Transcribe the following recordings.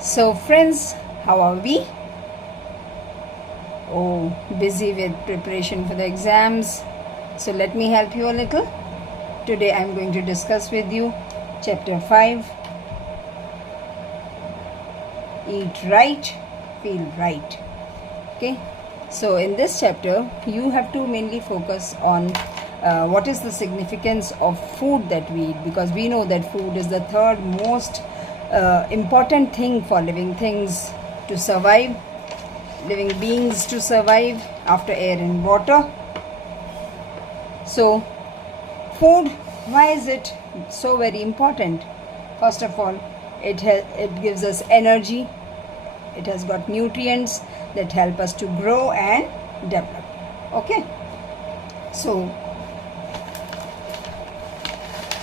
So friends, how are we? Oh, busy with preparation for the exams. So let me help you a little. Today I am going to discuss with you chapter 5. Eat right, feel right. Okay. So in this chapter, you have to mainly focus on what is the significance of food that we eat, because we know that food is the third most important thing for living things to survive, living beings to survive after air and water. So food, why is it so very important? First of all, it gives us energy. It has got nutrients that help us to grow and develop. Okay, so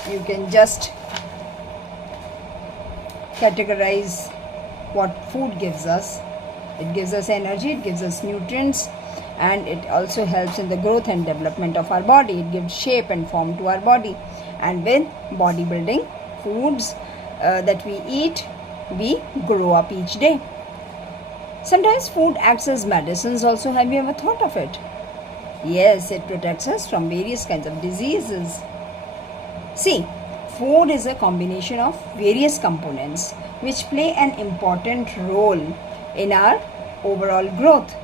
you can just categorize what food gives us. It gives us energy, it gives us nutrients, and it also helps in the growth and development of our body. It gives shape and form to our body. And with bodybuilding foods that we eat, we grow up each day. Sometimes food acts as medicines also. Have you ever thought of it? Yes, it protects us from various kinds of diseases. See, food is a combination of various components which play an important role in our overall growth.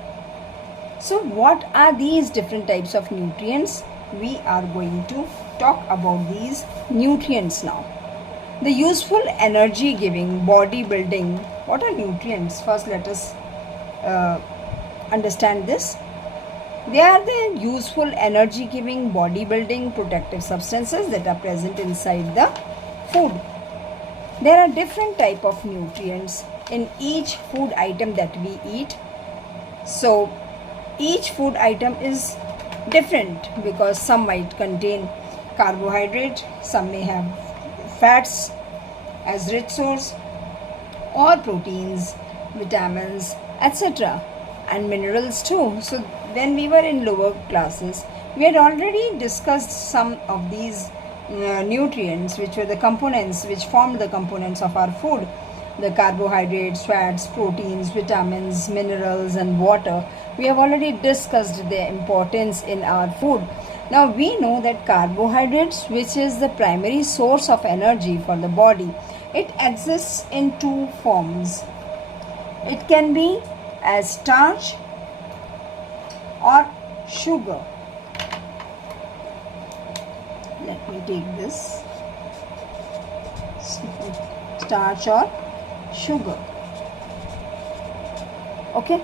So what are these different types of nutrients? We are going to talk about these nutrients now. The useful energy giving bodybuilding. What are nutrients? First let us understand this. They are the useful energy giving bodybuilding protective substances that are present inside the food. There are different type of nutrients in each food item that we eat. So each food item is different because some might contain carbohydrate, some may have fats as rich source, or proteins, vitamins, etc., and minerals too. So when we were in lower classes, we had already discussed some of these nutrients, which were the components which formed the components of our food. The carbohydrates, fats, proteins, vitamins, minerals, and water. We have already discussed their importance in our food. Now we know that carbohydrates, which is the primary source of energy for the body, it exists in two forms. It can be as starch or sugar. Let me take this. Starch or sugar. Okay.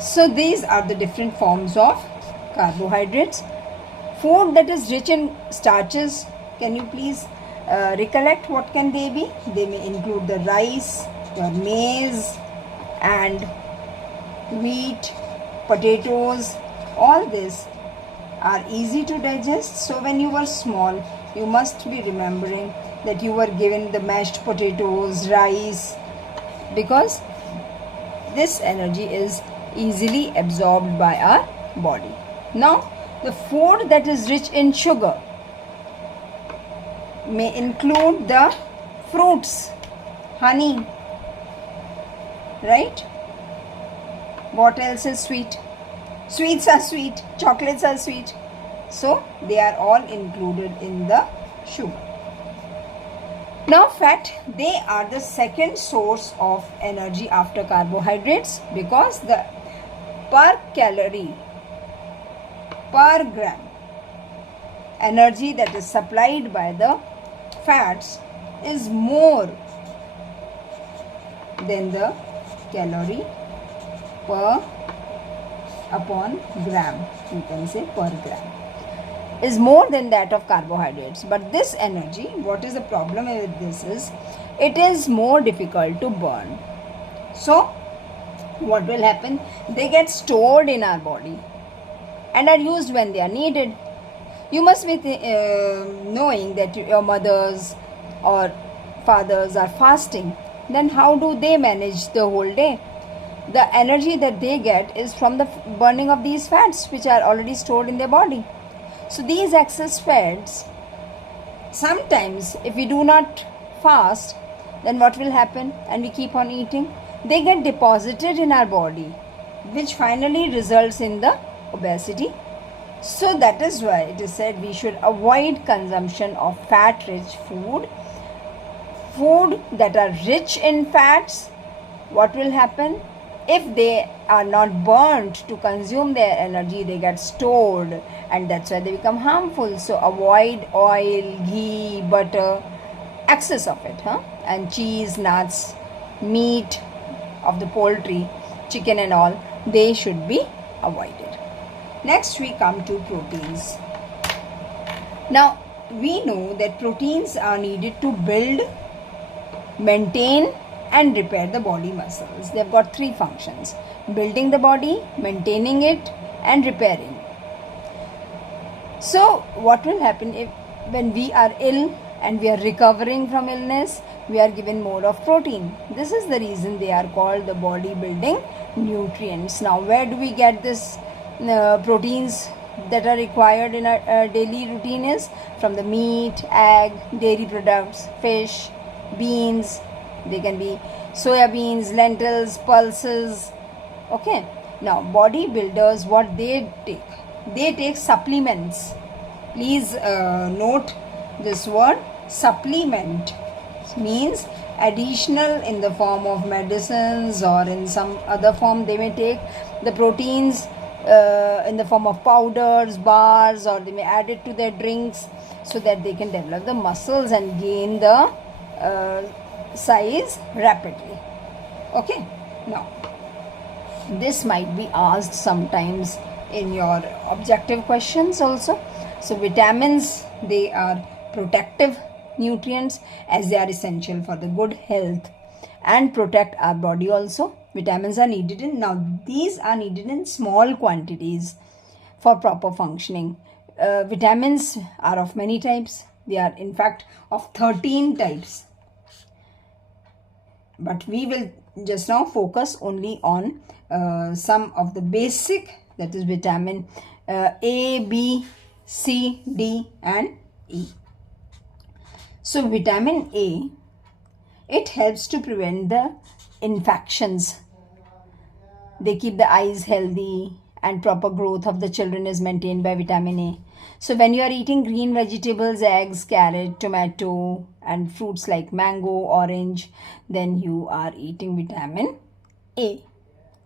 So these are the different forms of carbohydrates. Food that is rich in starches, can you please recollect what can they be? They may include the rice, your maize, and wheat, potatoes. All this are easy to digest. So when you were small, you must be remembering that you were given the mashed potatoes, rice, because this energy is easily absorbed by our body. Now, the food that is rich in sugar may include the fruits, honey, right? What else is sweet? Sweets are sweet, chocolates are sweet. So they are all included in the sugar. Now fat, they are the second source of energy after carbohydrates, because the per calorie, per gram energy that is supplied by the fats is more than the calorie per upon gram, you can say per gram, is more than that of carbohydrates. But this energy, what is the problem with this is, it is more difficult to burn. So what will happen? They get stored in our body and are used when they are needed. You must be knowing that your mothers or fathers are fasting. Then how do they manage the whole day? The energy that they get is from the burning of these fats which are already stored in their body. So these excess fats sometimes if we do not fast, then what will happen? And we keep on eating, they get deposited in our body, which finally results in the obesity. So that is why it is said we should avoid consumption of fat rich food that are rich in fats. What will happen? If they are not burnt to consume their energy, they get stored, and that's why they become harmful. So avoid oil, ghee, butter, excess of it, and cheese, nuts, meat of the poultry, chicken and all, they should be avoided. Next we come to proteins. Now we know that proteins are needed to build, maintain and repair the body muscles. They've got three functions: building the body, maintaining it and repairing. So what will happen if when we are ill and we are recovering from illness, we are given more of protein. This is the reason they are called the body building nutrients. Now where do we get this proteins that are required in our daily routine? Is from the meat, egg, dairy products, fish, beans. They can be soya beans, lentils, pulses. Okay. Now bodybuilders, what they take supplements. Please note this word, supplement. Means additional in the form of medicines, or in some other form they may take the proteins in the form of powders, bars, or they may add it to their drinks so that they can develop the muscles and gain the size rapidly. Okay. Now this might be asked sometimes in your objective questions also. So vitamins, they are protective nutrients, as they are essential for the good health and protect our body also. Vitamins are needed these are needed in small quantities for proper functioning. Vitamins are of many types. They are in fact of 13 types. But we will just now focus only on some of the basic, that is vitamin A, B, C, D and E. So vitamin A, it helps to prevent the infections. They keep the eyes healthy, and proper growth of the children is maintained by vitamin A. So when you are eating green vegetables, eggs, carrot, tomato and fruits like mango, orange, then you are eating vitamin A,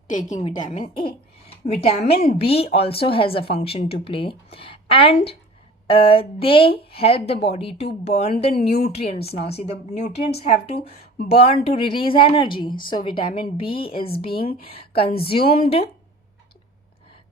taking vitamin A. Vitamin B also has a function to play, and they help the body to burn the nutrients. Now see, the nutrients have to burn to release energy. So vitamin B is being consumed.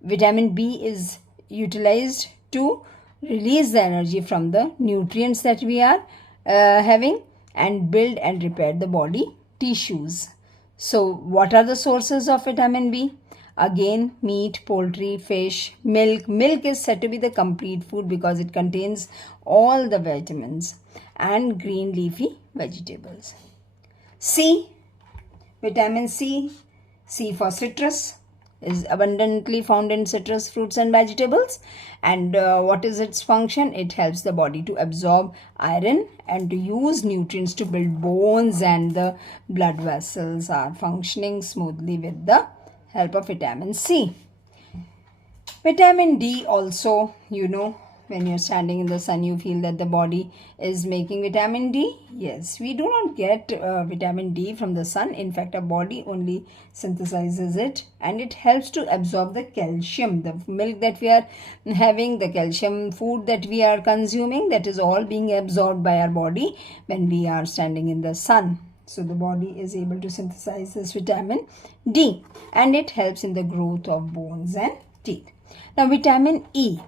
Vitamin B is utilized to release the energy from the nutrients that we are having, and build and repair the body tissues. So what are the sources of vitamin B? Again, meat, poultry, fish, milk. Milk is said to be the complete food because it contains all the vitamins, and green leafy vegetables. C, vitamin C, C for citrus, is abundantly found in citrus fruits and vegetables. And what is its function? It helps the body to absorb iron and to use nutrients to build bones, and the blood vessels are functioning smoothly with the help of vitamin C. Vitamin D also, when you're standing in the sun, you feel that the body is making vitamin D. Yes, we do not get vitamin D from the sun. In fact, our body only synthesizes it, and it helps to absorb the calcium. The milk that we are having, the calcium food that we are consuming, that is all being absorbed by our body when we are standing in the sun. So the body is able to synthesize this vitamin D, and it helps in the growth of bones and teeth. Now vitamin E,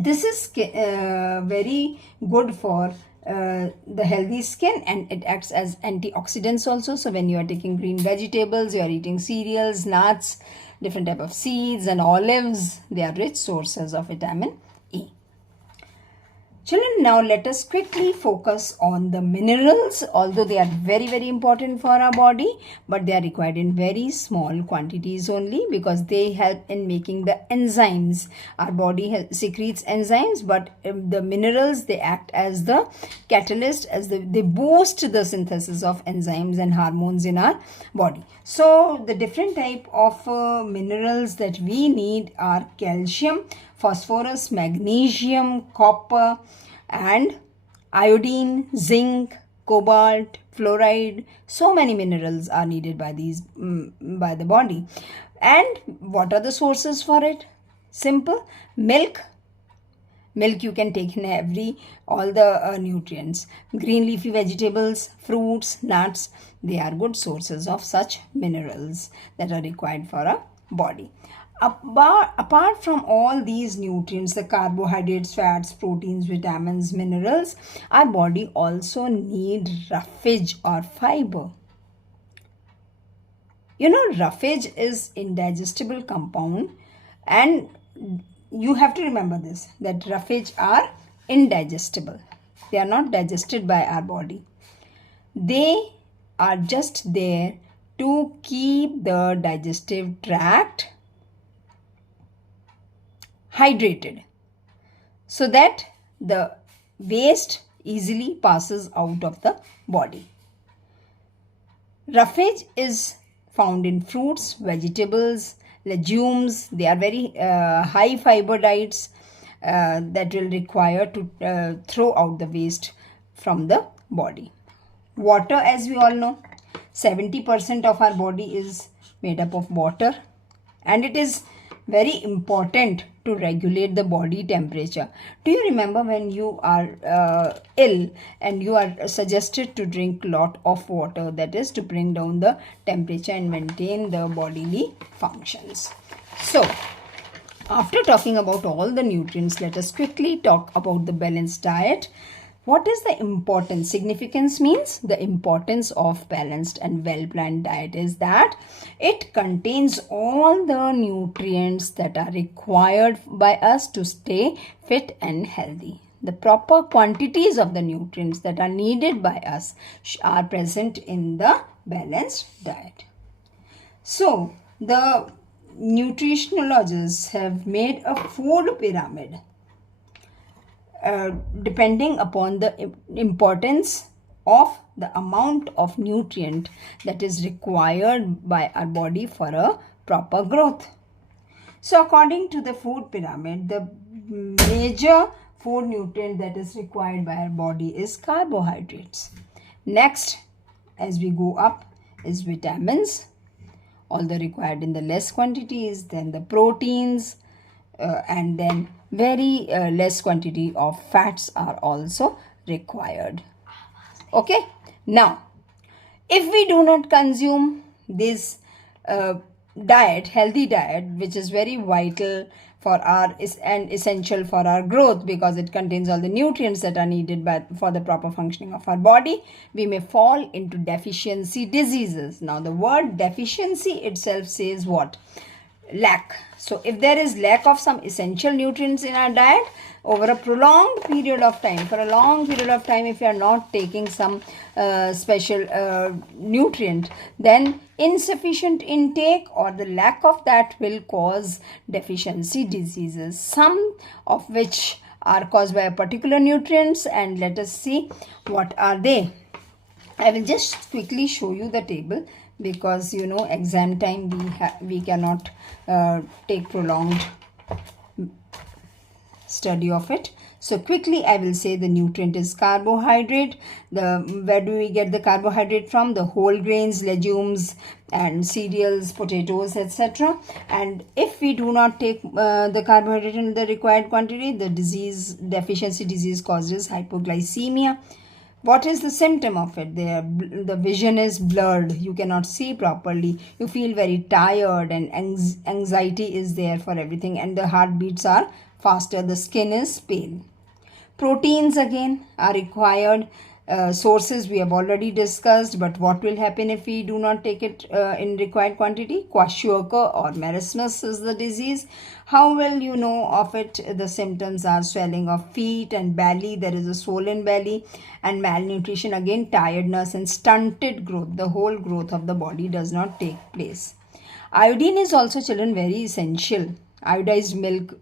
this is very good for the healthy skin, and it acts as antioxidants also. So when you are taking green vegetables, you are eating cereals, nuts, different type of seeds and olives, they are rich sources of vitamin E. Children, now let us quickly focus on the minerals. Although they are very, very important for our body, but they are required in very small quantities only, because they help in making the enzymes. Our body secretes enzymes, but the minerals, they act as the catalyst, they boost the synthesis of enzymes and hormones in our body. So the different type of minerals that we need are calcium, phosphorus, magnesium, copper, and iodine, zinc, cobalt, fluoride. So many minerals are needed by by the body. And what are the sources for it? Simple. Milk you can take in all the nutrients. Green leafy vegetables, fruits, nuts, they are good sources of such minerals that are required for a body. Apart from all these nutrients, the carbohydrates, fats, proteins, vitamins, minerals, our body also need roughage or fiber. Roughage is indigestible compound, and you have to remember this, that roughage are indigestible. They are not digested by our body. They are just there to keep the digestive tract hydrated, so that the waste easily passes out of the body. Roughage is found in fruits, vegetables, legumes. They are very high fiber diets that will require to throw out the waste from the body. Water, as we all know, 70% of our body is made up of water, and it is very important to regulate the body temperature. Do you remember when you are ill and you are suggested to drink a lot of water, that is to bring down the temperature and maintain the bodily functions? So, after talking about all the nutrients, let us quickly talk about the balanced diet. What is the importance? Significance means the importance of balanced and well-planned diet is that it contains all the nutrients that are required by us to stay fit and healthy. The proper quantities of the nutrients that are needed by us are present in the balanced diet. So, the nutritionologists have made a food pyramid depending upon the importance of the amount of nutrient that is required by our body for a proper growth. So according to the food pyramid, the major food nutrient that is required by our body is carbohydrates. Next, as we go up, is vitamins, although required in the less quantities, then the proteins, and then very less quantity of fats are also required. Okay, now if we do not consume this healthy diet, which is very vital for and essential for our growth, because it contains all the nutrients that are needed for the proper functioning of our body, we may fall into deficiency diseases. Now the word deficiency itself says what? Lack. So if there is lack of some essential nutrients in our diet over a prolonged period of time, for a long period of time, if you are not taking some special nutrient, then insufficient intake or the lack of that will cause deficiency diseases, some of which are caused by a particular nutrients, and let us see what are they. I will just quickly show you the table, because exam time we cannot take prolonged study of it. So quickly I will say the nutrient is carbohydrate. Where do we get the carbohydrate from? The whole grains, legumes and cereals, potatoes, etc. And if we do not take the carbohydrate in the required quantity, the deficiency disease causes hypoglycemia. What is the symptom of it? The vision is blurred. You cannot see properly. You feel very tired, and anxiety is there for everything, and the heartbeats are faster. The skin is pale. Proteins again are required. Sources we have already discussed, but what will happen if we do not take it in required quantity? Kwashiorkor or marasmus is the disease. How will you know of it? The symptoms are swelling of feet and belly. There is a swollen belly and malnutrition, again tiredness and stunted growth. The whole growth of the body does not take place. Iodine is also, children, very essential. Iodized milk,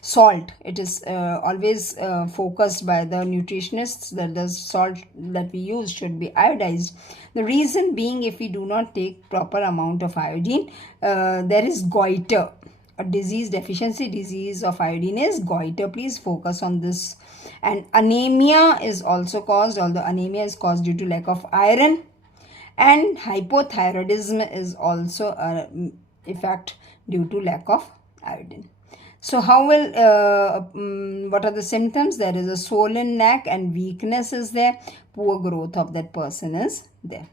salt. It is always focused by the nutritionists that the salt that we use should be iodized. The reason being, if we do not take proper amount of iodine, there is goiter. A deficiency disease of iodine is goiter. Please focus on this. And anemia is also caused, although anemia is caused due to lack of iron. And hypothyroidism is also an effect due to lack of iodine. So how will what are the symptoms? There is a swollen neck and weakness is there. Poor growth of that person is there.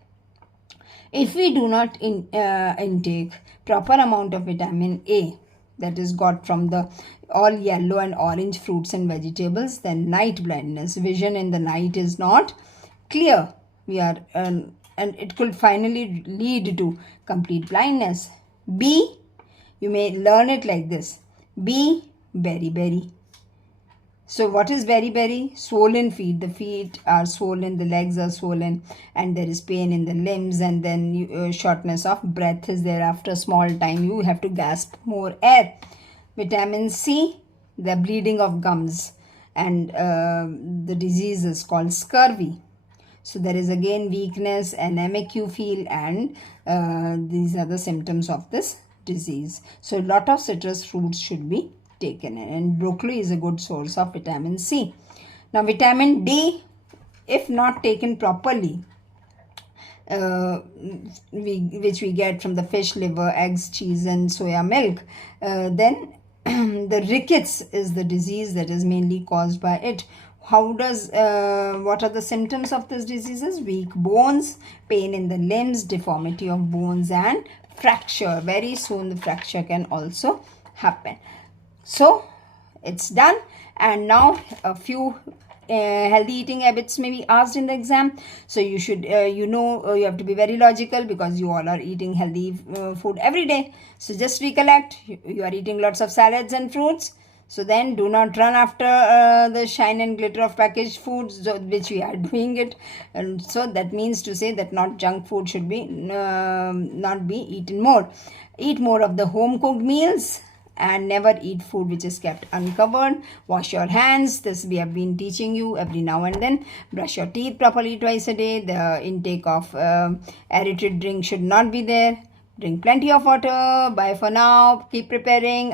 If we do not intake proper amount of vitamin A, that is got from the all yellow and orange fruits and vegetables, then night blindness, vision in the night is not clear. We are and it could finally lead to complete blindness. B, you may learn it like this. B, beriberi. So what is beriberi? Swollen feet. The feet are swollen, the legs are swollen, and there is pain in the limbs, and then shortness of breath is there. After a small time, you have to gasp more air. Vitamin C, the bleeding of gums, and the disease is called scurvy. So there is again weakness, anemic you feel, and these are the symptoms of this disease. So a lot of citrus fruits should be taken in, and broccoli is a good source of vitamin C. Now vitamin D, if not taken properly, which we get from the fish liver, eggs, cheese and soya milk, then the rickets is the disease that is mainly caused by it. How does what are the symptoms of this diseases? Weak bones, pain in the limbs, deformity of bones and fracture. Very soon the fracture can also happen. So it's done. And now a few healthy eating habits may be asked in the exam. So you should you have to be very logical, because you all are eating healthy food every day. So just recollect, you are eating lots of salads and fruits. So then do not run after the shine and glitter of packaged foods, which we are doing it. And so that means to say that not junk food should be not be eaten more. Eat more of the home cooked meals, and never eat food which is kept uncovered. Wash your hands. This we have been teaching you every now and then. Brush your teeth properly twice a day. The intake of aerated drink should not be there. Drink plenty of water. Bye for now. Keep preparing.